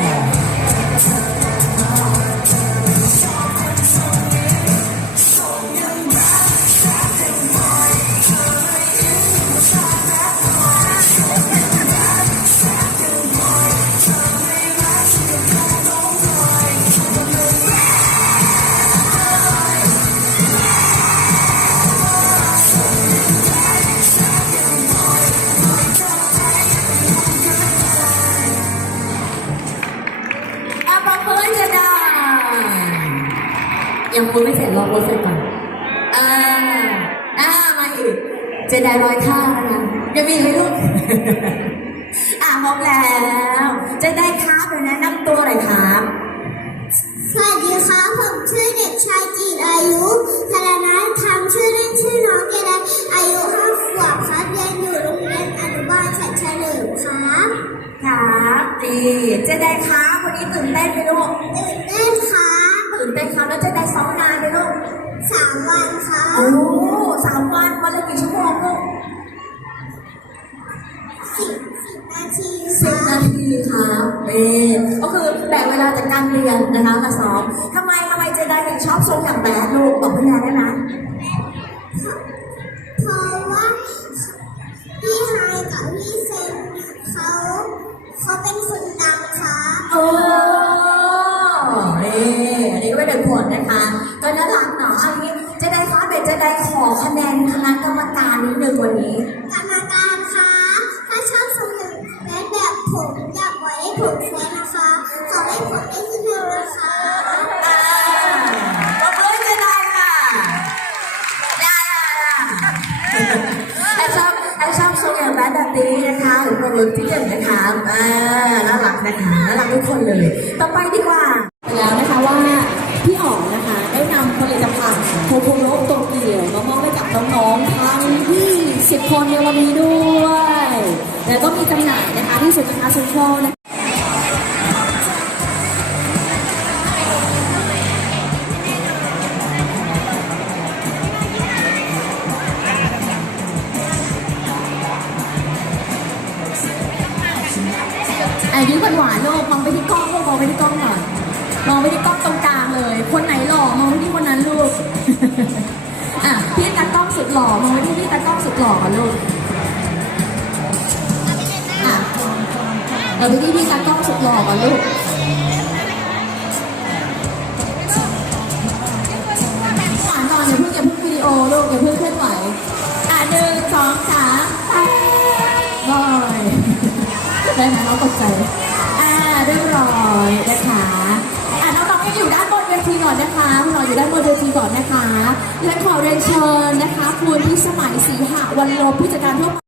อา ยังพูดไม่เสร็จรอพูดเสร็จก่อนอ่าอ่ามาอีกเจไดร้อยท่านะคะยังมีอีกไหมลูกอ่าพร้อมแล้วเจไดครับเดี๋ยวแนะนำตัวหน่อยครับสวัสดีค่ะผมชื่อเด็กชายจีดอายุธารณะธรรมชื่อเล่นชื่อน้องเกดอายุห้าขวบครับเรียนอยู่โรงเรียนอนุบาลฉัดเฉลิมครับครับดีเจไดครับวันนี้ตื่นเต้นไหมลูกตื่นเต้นครับ ตื่นเต้นครับแล้วเจไดซ้อมนานไหมลูกสามวันครัโอ้บสามวันวันละกี่ชั่วโมงลูกสิบสิบนาทีคสิบรันาบทีครับเอ๊ก็คือแบ่งเวลาจากการเรียนนะคะมาซ้อมทำไมทำไมเจไดถึงชอบทรงอย่างแบดลูกตอบพี่แนนได้ไหมเพราะว่าพี่ไฮายกับพี่เซนเขาเขาเป็นคน คะแนนคณะกรรมการนิดนึงวันนี้ กรรมการคะถ้าชอบทรงอย่างแบดแบบผมอยากไว้ให้ผมสวยนะคะ ขอให้ผมได้ขึ้นเร็วนะคะอ่าปรบมือให้เจไดค่ะได้แอบชอบแอบชอบทรงอย่างแบดแบบนี้นะคะหรือปรบมือที่หนึ่งนะคะอ่าน่ารักนะคะน่ารักทุกคนเลย ต่อไปดีกว่าแล้วนะคะว่าพี่อ๋องนะคะได้นำผลิตภัณฑ์โคโคโร น้องๆทั้ง 20 คนในวันนี้ด้วยแล้วก็มีจำหน่ายนะคะที่สุดนะคะเซ็นทรัลนะคะอะยิ้มหวานๆลูกมองไปที่กล้องลูกมองไปที่กล้องหน่อยมองไปที่กล้องตรงกลางเลย คนไหนหล่อมองไปที่คนนั้นลูก สุดหล่อมองไปที่พี่ตากล้องสุดหล่อก่อนลูกอะเราไปที่พี่ตากล้องสุดหล่อก่อนลูกหวานนอนอย่าเพิ่งอย่าเพิ่งวิดีโอลูกอย่าเพิ่ง และขอเรียนเชิญนะคะ คุณพิสมัยศรีหะวันโลผู้จัดการทั่วไป